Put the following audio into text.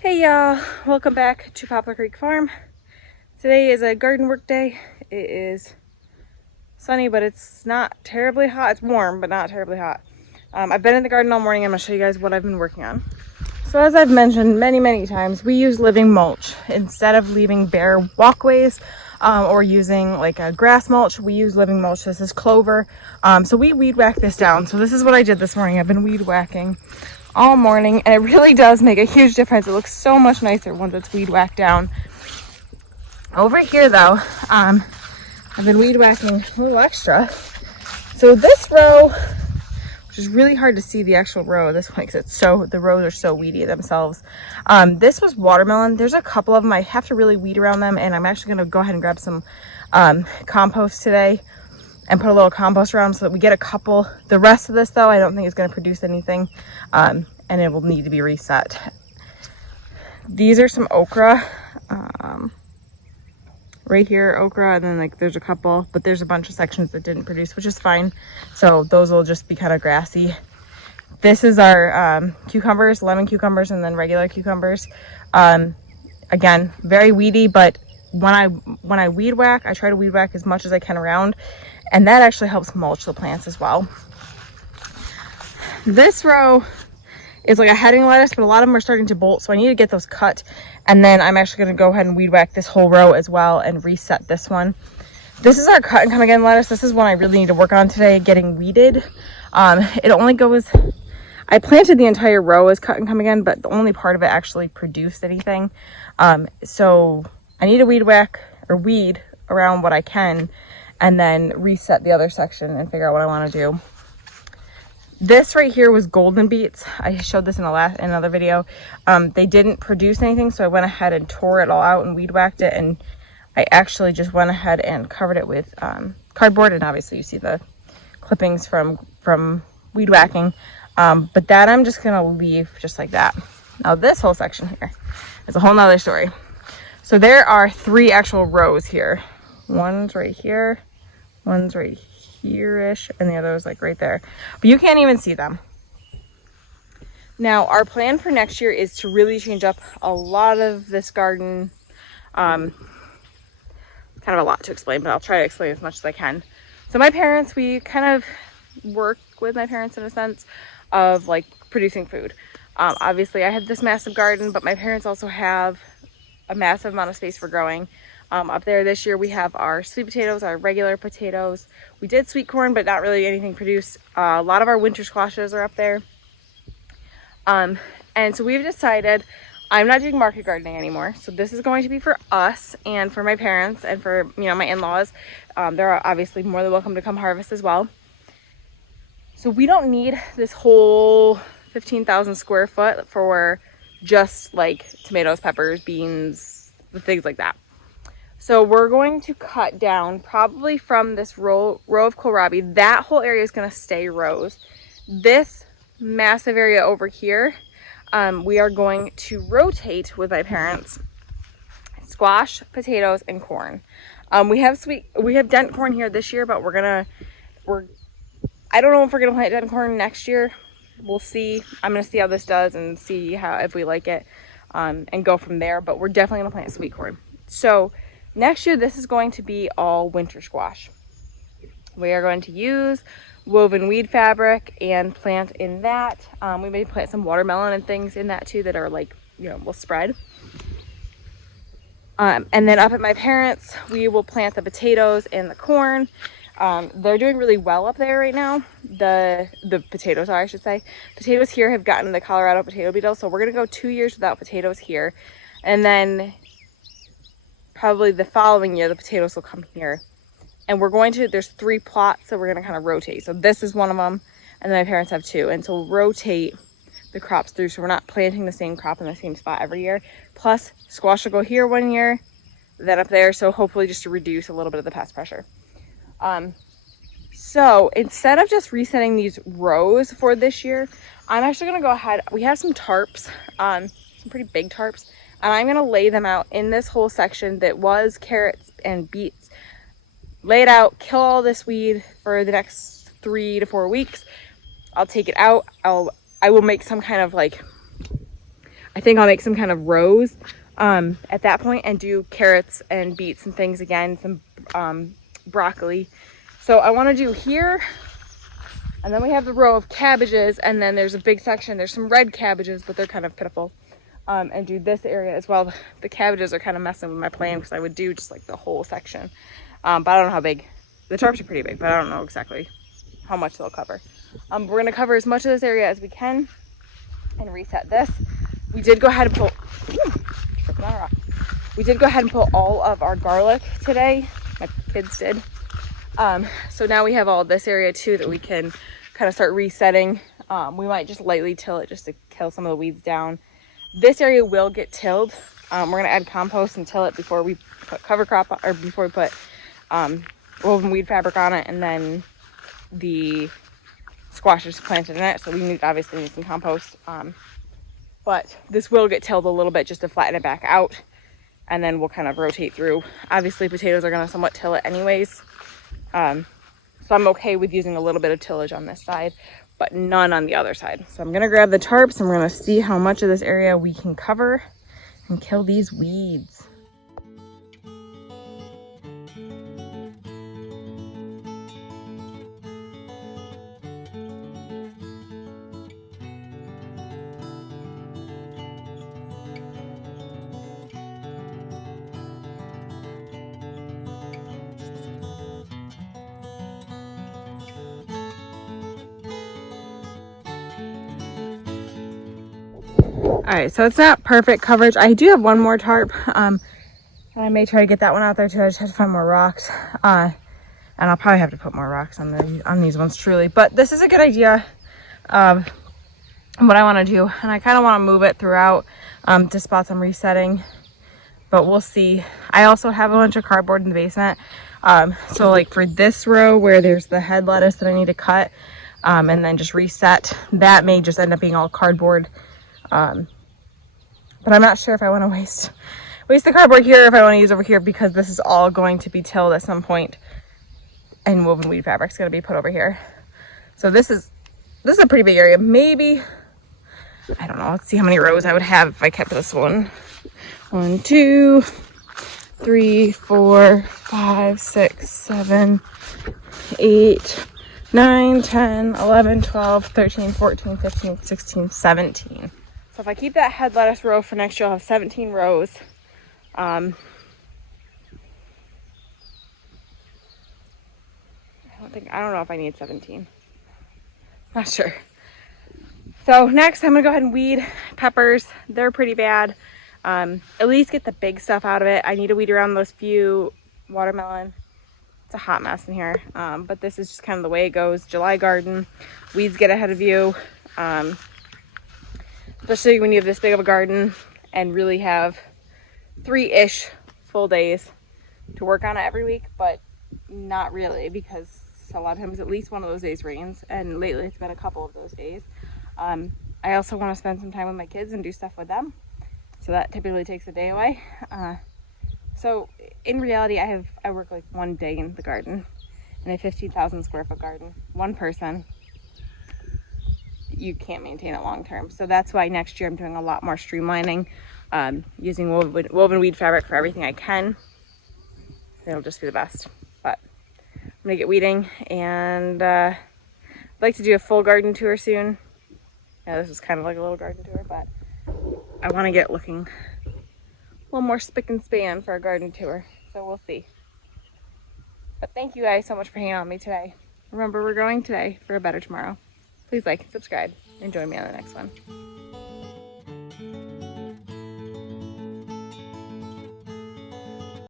Hey y'all, welcome back to Poplar Creek Farm. Today is a garden work day. It is sunny, but it's not terribly hot. It's warm, but not terribly hot. I've been in the garden all morning. I'm gonna show you guys what I've been working on. So as I've mentioned many times, we use living mulch. Instead of leaving bare walkways or using like a grass mulch, we use living mulch. This is clover. So we weed whack this down. So this is what I did this morning. I've been weed whacking all morning, and it really does make a huge difference. It looks so much nicer once it's weed whacked down. Over here though, I've been weed whacking a little extra. So this row, which is really hard to see the actual row at this point because the rows are so weedy themselves. This was watermelon. There's a couple of them. I have to really weed around them, and I'm actually going to go ahead and grab some compost today and put a little compost around so that we get a couple. The rest of this though, I don't think is going to produce anything, and it will need to be reset. These are some okra. Right here, okra, and then like there's a couple, but there's a bunch of sections that didn't produce, which is fine. So those will just be kind of grassy. This is our cucumbers, lemon cucumbers, and then regular cucumbers. Again, very weedy, but when I weed whack, I try to weed whack as much as I can around, and that actually helps mulch the plants as well. This row is like a heading lettuce, but a lot of them are starting to bolt, so I need to get those cut. And then I'm actually going to go ahead and weed whack this whole row as well and reset this one. This is our cut and come again lettuce. This is one I really need to work on today, getting weeded. It only goes, I planted the entire row as cut and come again, but the only part of it actually produced anything. So I need to weed whack or weed around what I can and then reset the other section and figure out what I want to do. This right here was golden beets. I showed this in another video. They didn't produce anything, so I went ahead and tore it all out and weed whacked it, and I actually just went ahead and covered it with cardboard, and obviously you see the clippings from weed whacking. But that I'm just gonna leave just like that. Now this whole section here is a whole nother story. So there are 3 actual rows here. One's right here, one's right here-ish, and the other is like right there, but you can't even see them. Now our plan for next year is to really change up a lot of this garden. Kind of a lot to explain, but I'll try to explain as much as I can. So my parents, we kind of work with my parents in a sense of like producing food. Obviously I have this massive garden, but my parents also have a massive amount of space for growing. Up there this year we have our sweet potatoes, our regular potatoes. We did sweet corn, but not really anything produced. A lot of our winter squashes are up there. And so we've decided I'm not doing market gardening anymore. So this is going to be for us and for my parents and for, you know, my in-laws. They're obviously more than welcome to come harvest as well. So we don't need this whole 15,000 square foot for just like tomatoes, peppers, beans, the things like that. So we're going to cut down probably from this row of kohlrabi. That whole area is going to stay rows. This massive area over here, we are going to rotate with my parents squash, potatoes, and corn. We have dent corn here this year, but I don't know if we're gonna plant dent corn next year. We'll see. I'm gonna see how this does and see if we like it, and go from there. But we're definitely gonna plant sweet corn. So next year, this is going to be all winter squash. We are going to use woven weed fabric and plant in that. We may plant some watermelon and things in that too that are like, you know, will spread. And then up at my parents', we will plant the potatoes and the corn. They're doing really well up there right now. The potatoes are, I should say. Potatoes here have gotten the Colorado potato beetle, so we're gonna go 2 years without potatoes here. And then probably the following year, the potatoes will come here. And there's 3 plots, so we're gonna kind of rotate. So this is one of them, and then my parents have 2. And so we'll rotate the crops through, so we're not planting the same crop in the same spot every year. Plus, squash will go here 1 year, then up there, so hopefully just to reduce a little bit of the pest pressure. So instead of just resetting these rows for this year, I'm actually gonna go ahead. We have some tarps, some pretty big tarps, and I'm gonna lay them out in this whole section that was carrots and beets. Lay it out, kill all this weed for the next 3 to 4 weeks. I'll take it out. I will make some kind of like, I think I'll make some kind of rows at that point and do carrots and beets and things again, some broccoli. So I want to do here, and then we have the row of cabbages, and then there's a big section. There's some red cabbages, but they're kind of pitiful. And do this area as well. The cabbages are kind of messing with my plan because I would do just like the whole section. But I don't know how big. The tarps are pretty big, but I don't know exactly how much they'll cover. We're going to cover as much of this area as we can and reset this. We did go ahead and pull, tripping on a rock. We did go ahead and pull all of our garlic today. My kids did. So now we have all this area too that we can kind of start resetting. We might just lightly till it just to kill some of the weeds down. This area will get tilled. We're going to add compost and till it before we put cover crop, or before we put woven weed fabric on it, and then the squash is planted in it. So we obviously need some compost. But this will get tilled a little bit just to flatten it back out, and then we'll kind of rotate through. Obviously potatoes are going to somewhat till it anyways. So I'm okay with using a little bit of tillage on this side, but none on the other side. So I'm gonna grab the tarps and we're gonna see how much of this area we can cover and kill these weeds. All right, so it's not perfect coverage. I do have one more tarp, and I may try to get that one out there too. I just have to find more rocks, and I'll probably have to put more rocks on these ones truly. But this is a good idea of what I want to do, and I kind of want to move it throughout to spots I'm resetting, but we'll see. I also have a bunch of cardboard in the basement, so like for this row where there's the head lettuce that I need to cut and then just reset, that may just end up being all cardboard. But I'm not sure if I want to waste the cardboard here, if I want to use over here, because this is all going to be tilled at some point, and woven weed fabric is going to be put over here. So this is a pretty big area. Maybe, I don't know, let's see how many rows I would have if I kept this one. 1, 2, 3, 4, 5, 6, 7, 8, 9, 10, 11, 12, 13, 14, 15, 16, 17. So if I keep that head lettuce row for next year, I'll have 17 rows. I don't know if I need 17. Not sure. So next I'm gonna go ahead and weed peppers. They're pretty bad. At least get the big stuff out of it. I need to weed around those few watermelon. It's a hot mess in here. But this is just kind of the way it goes. July garden, weeds get ahead of you. Especially when you have this big of a garden and really have 3-ish full days to work on it every week, but not really, because a lot of times at least one of those days rains, and lately it's been a couple of those days. I also want to spend some time with my kids and do stuff with them, so that typically takes a day away. So in reality, I work like one day in the garden in a 15,000 square foot garden. One person. You can't maintain it long term. So that's why next year I'm doing a lot more streamlining, using woven weed fabric for everything I can. It'll just be the best. But I'm gonna get weeding, and I'd like to do a full garden tour soon. Yeah, this is kind of like a little garden tour, but I want to get looking a little more spick and span for a garden tour. So we'll see. But thank you guys so much for hanging out with me today. Remember, we're growing today for a better tomorrow. Please like and subscribe and join me on the next one.